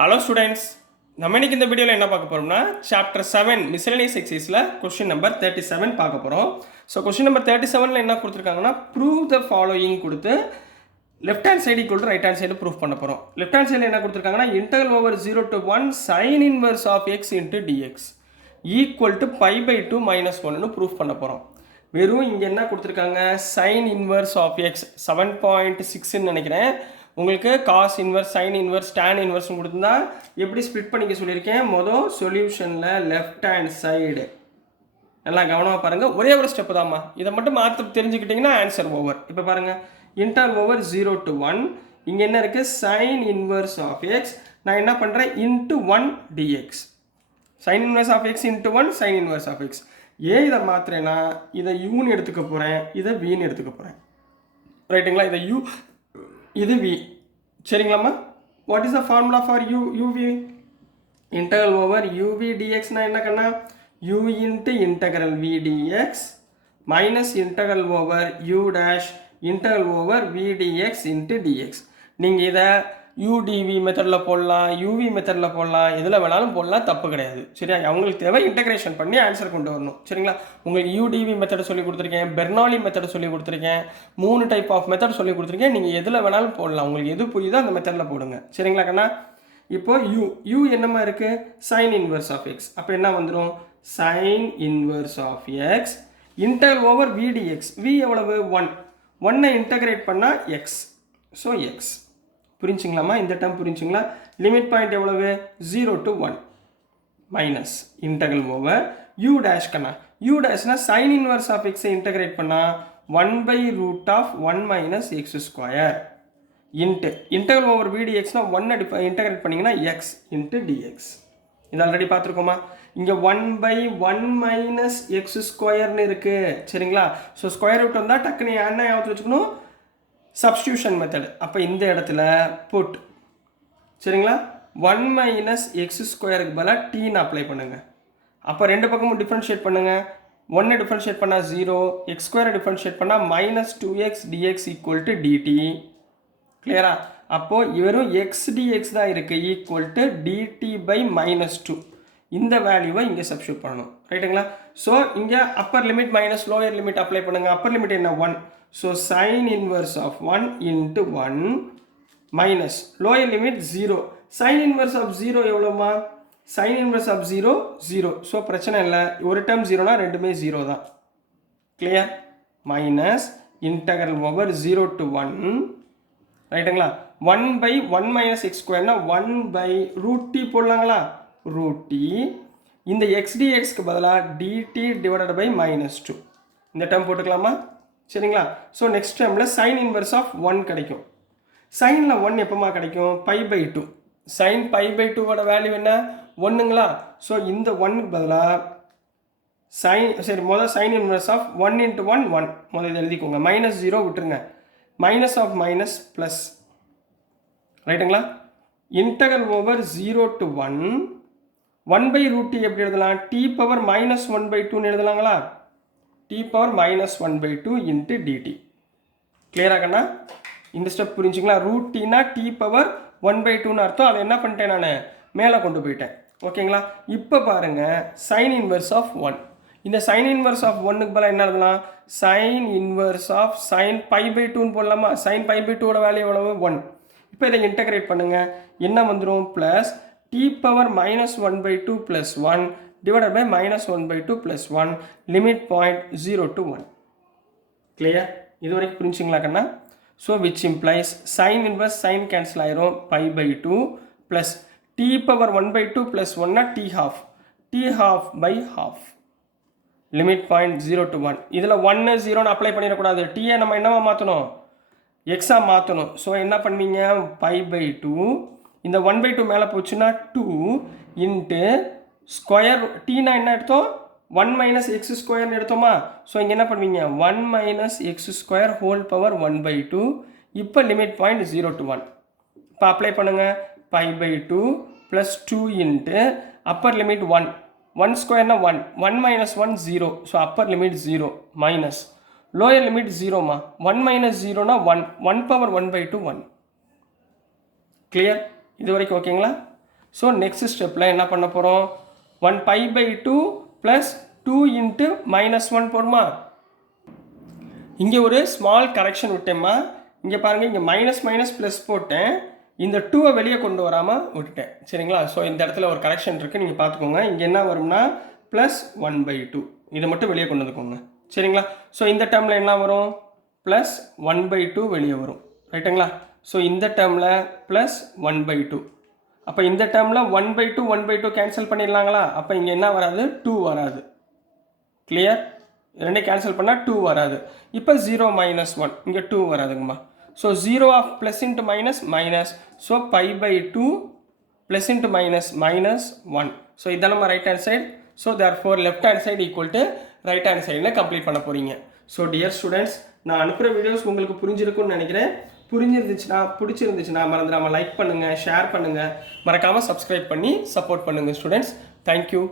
Hello students, நம்ம இன்னைக்கு இந்த வீடியோவில் என்ன பார்க்க போகிறோம்னா சாப்டர் 7 மிஸ்செலேனியஸ் எக்ஸைஸில் கொஸ்டின் நம்பர் 37 பார்க்க போகிறோம். ஸோ கொஸ்டின் நம்பர் 37ல் என்ன கொடுத்துருக்காங்கன்னா ப்ரூவ் த ஃபாலோயிங் கொடுத்து left hand side equal to right hand side proof பண்ண போகிறோம். லெஃப்ட் ஹேண்ட் சைடில் என்ன கொடுத்துருக்காங்கன்னா integral over 0 to 1 sin inverse of x into dx equal to π/2 - 1ன்னு ப்ரூஃப் பண்ண போகிறோம். வெறும் இங்கே என்ன கொடுத்துருக்காங்க, sin inverse ஆஃப் எக்ஸ் 7.6ன்னு நினைக்கிறேன். உங்களுக்கு cos inverse, sine inverse, tan இன்வர்ஸ்னு கொடுத்துருந்தா எப்படி ஸ்ப்ளிட் பண்ணிக்க சொல்லியிருக்கேன். மொதல் சொல்யூஷனில் லெஃப்ட் ஹேண்ட் சைடு நல்லா கவனமாக பாருங்கள். ஒரே ஒரு ஸ்டெப்பு தான்மா, இதை மட்டும் மாற்ற தெரிஞ்சுக்கிட்டிங்கன்னா ஆன்சர் ஓவர். இப்போ பாருங்கள், இன்டர்வல் ஓவர் 0 to 1, இங்கே என்ன இருக்குது, சைன் இன்வர்ஸ் ஆஃப் எக்ஸ். நான் என்ன பண்ணுறேன், into 1 dx. Sine inverse of x into 1 sine inverse of x. ஏன் இதை மாற்றுறேன்னா இதை யூன்னு எடுத்துக்க போகிறேன், இதை வின்னு எடுத்துக்க போகிறேன். ரைட்டுங்களா? இதை யூ, இது v. சரிங்களாம்மா? What is the formula for uv? Integral over uv dxனா என்ன கண்ணா, u into integral v dx minus integral over u dash integral over v dx into dx. நீங்கள் இதை udv மெத்தடில் போடலாம், uv மெத்தடில் போடலாம், எதில் வேணாலும் போடலாம், தப்பு கிடையாது. சரியா? அவங்களுக்கு தேவை இன்டெகிரேஷன் பண்ணி ஆன்சர் கொண்டு வரணும். சரிங்களா? உங்களுக்கு udv மெத்தடை சொல்லி கொடுத்துருக்கேன், பெர்னாலி மெத்தடை சொல்லி கொடுத்துருக்கேன், 3 டைப் ஆஃப் மெத்தட் சொல்லி கொடுத்துருக்கேன். நீங்கள் எதில் வேணாலும் போடலாம், உங்களுக்கு எது புரியுதோ அந்த மெத்தடில் போடுங்க. சரிங்களா கண்ணா? இப்போ u என்னமா இருக்குது, சைன் இன்வர்ஸ் ஆஃப் எக்ஸ். அப்போ என்ன வந்துடும், sine inverse of x integral over v dx. v எவ்வளவு, 1. 1 இன்டெகிரேட் பண்ணால் எக்ஸ். So X. புரிஞ்சுங்களாமா? இந்த டேர்ம் புரிஞ்சுங்களா? லிமிட் பாயிண்ட் எவ்வளவு, 0 to 1 minus integral over u dash கண்ணா. u டேஷ்னா சைன் இன்வர்ஸ் ஆஃப் எக்ஸை இன்டெகிரேட் பண்ணால் 1/√1 minus x square into integral over v dxனா 1 இன்டெகிரேட் பண்ணிங்கன்னா எக்ஸ் இன்ட்டு டிஎக்ஸ். இது ஆல்ரெடி பார்த்துருக்கோமா? இங்கே 1/1 மைனஸ் எக்ஸ் ஸ்கொயர்னு இருக்குது. சரிங்களா? ஸோ ஸ்கொயர் ரூட் வந்தால் டக்குன்னு என்ன ஞாபகத்தில் வச்சுக்கணும், சப்ஸ்டியூஷன் மெத்தட். அப்போ இந்த இடத்துல புட், சரிங்களா, 1 மைனஸ் எக்ஸ் ஸ்கொயருக்கு பதிலாக டீன்னு அப்ளை பண்ணுங்கள். அப்போ ரெண்டு பக்கமும் டிஃப்ரென்ஷியேட் பண்ணுங்கள். 1 டிஃப்ரென்ஷியேட் பண்ணால் 0, எக்ஸ் ஸ்கொயரை டிஃப்ரென்ஷியேட் பண்ணால் -2x dx equal to dt. கிளியரா? அப்போது வெறும் எக்ஸ் டிஎக்ஸ் தான் இருக்குது, ஈக்குவல் டு dt/-2. இந்த வேல்யூவை இங்கே சப்ஸ்டியூட் பண்ணணும். ரைட்டுங்களா? ஸோ இங்கே upper limit minus lower limit apply பண்ணுங்கள். அப்பர் லிமிட் என்ன, 1. So sine inverse of 1 into 1 minus lower limit 0. Sine inverse of 0 எவ்வளோமா, சைன் இன்வர்ஸ் ஆஃப் 0 0. ஸோ பிரச்சனை இல்லை, ஒரு டைம் 0னா ரெண்டுமே 0 தான். Clear? Minus integral over 0 to 1. ரைட்டுங்களா? 1/1 மைனஸ் எக்ஸ் ஸ்கொயர்னா 1/√t போடலாங்களா, √t. இந்த எக்ஸ் டிஎக்ஸ்க்கு பதிலாக dt/-2 இந்த டேர்ம் போட்டுக்கலாமா? சரிங்களா? ஸோ நெக்ஸ்ட் டைமில் சைன் இன்வர்ஸ் ஆஃப் 1 கிடைக்கும். சைனில் 1 எப்போமா கிடைக்கும், π/2. சைன் π/2வோட வேல்யூ என்ன, 1ங்களா? ஸோ இந்த 1க்கு பதிலாக சைன், சரி முதல் சைன் இன்வர்ஸ் ஆஃப் 1 இன்ட்டு 1 1 முதல் இதை எழுதிக்கோங்க. -0 விட்டுருங்க, மைனஸ் ஆஃப் மைனஸ் ப்ளஸ். ரைட்டுங்களா? இன்டெக்ரல் ஓவர் 0 to 1 1/√t எப்படி எழுதலாம், t⁻−1/2ன்னு எழுதலாங்களா, t⁻−1/2 இன்ட்டு dt. கிளியரா கண்ணா? இந்த ஸ்டெப் புரிஞ்சுங்களா? √tனா t⁻1/2ன்னு அர்த்தம். அதை என்ன பண்ணிட்டேன், நான் மேலே கொண்டு போயிட்டேன். ஓகேங்களா? இப்போ பாருங்கள், சைன் இன்வர்ஸ் ஆஃப் 1. இந்த சைன் இன்வர்ஸ் ஆஃப் 1க்கு பதிலாக என்ன எழுதலாம், சைன் இன்வர்ஸ் ஆஃப் சைன் π/2ன்னு போடலாமா? சைன் π/2வோட வேல்யூ எவ்வளவு, 1. இப்போ இதை இன்டெகிரேட் பண்ணுங்கள், என்ன வந்துடும், plus t⁻−1/2 + 1 divided by -1/2 + 1 limit point 0 to 1. clear? இது வரைக்கும் புரிஞ்சுங்களா கண்ணா? So which implies sine inverse sine cancel ஆயிரும், π/2 ப்ளஸ் t⁻1/2 + 1னா t½ லிமிட் பாயிண்ட் 0 to 1. இதில் 1 0ன்னு அப்ளை பண்ணிடக்கூடாது, டீயை நம்ம என்னவா மாற்றணும், எக்ஸாக மாற்றணும். ஸோ என்ன பண்ணுவீங்க, π/2 இந்த 1/2 மேலே போச்சுன்னா 2 இன்ட்டு ஸ்கொயர், டீனா என்ன எடுத்தோம், 1 மைனஸ் எக்ஸ் ஸ்கொயர்னு எடுத்தோமா? ஸோ இங்கே என்ன பண்ணுவீங்க, 1 minus x square whole power 1/2. இப்போ லிமிட் பாயிண்ட் 0 to 1. இப்போ அப்ளை பண்ணுங்கள், π/2 ப்ளஸ் 2 இன்ட்டு அப்பர் லிமிட் 1. 1 ஸ்கொயர்னா 1, 1 minus 1 0. So upper limit 0 minus lower limit 0மா, 1 மைனஸ் 0னா 1, 1 பவர் 1/2 1. கிளியர்? இது வரைக்கும் ஓகேங்களா? ஸோ நெக்ஸ்ட் ஸ்டெப்பில் என்ன பண்ண போகிறோம் 1π/2 ப்ளஸ் 2 இன்ட்டு -1 போடுமா. இங்கே ஒரு ஸ்மால் கரெக்ஷன் விட்டேம்மா. இங்கே பாருங்கள், இங்கே மைனஸ் மைனஸ் ப்ளஸ் போட்டேன், இந்த 2வை வெளியே கொண்டு வராமல் விட்டுட்டேன். சரிங்களா? ஸோ இந்த இடத்துல ஒரு கரெக்ஷன் இருக்குது, நீங்கள் பார்த்துக்கோங்க. இங்கே என்ன வரும்னா ப்ளஸ் 1/2, இதை மட்டும் வெளியே கொண்டு வந்துக்கோங்க. சரிங்களா? ஸோ இந்த டேர்மில் என்ன வரும், ப்ளஸ் 1/2 வெளியே வரும். ரைட்டுங்களா? ஸோ இந்த டேர்மில் ப்ளஸ் 1/2. அப்போ இந்த டேர்மில் 1/2 கேன்சல் பண்ணிடலாங்களா? அப்போ இங்கே என்ன வராது, 2 வராது. கிளியர்? ரெண்டே கேன்சல் பண்ணால் 2 வராது. இப்போ 0 - 1, இங்கே 2 வராதுங்கம்மா. So 0 of plus into minus minus, so π/2 plus into minus -1. So இதான் நம்ம right hand side. So therefore left hand side equal to right hand சைடில் கம்ப்ளீட் பண்ண போகிறீங்க. ஸோ டியர் ஸ்டூடெண்ட்ஸ், நான் அனுப்புகிற வீடியோஸ் உங்களுக்கு புரிஞ்சிருக்கும்னு நினைக்கிறேன். பிடிச்சிருந்துச்சுன்னா மறந்துடாமல் லைக் பண்ணுங்கள், ஷேர் பண்ணுங்கள், மறக்காமல் சப்ஸ்கிரைப் பண்ணி சப்போர்ட் பண்ணுங்கள் ஸ்டூடெண்ட்ஸ். தேங்க்யூ.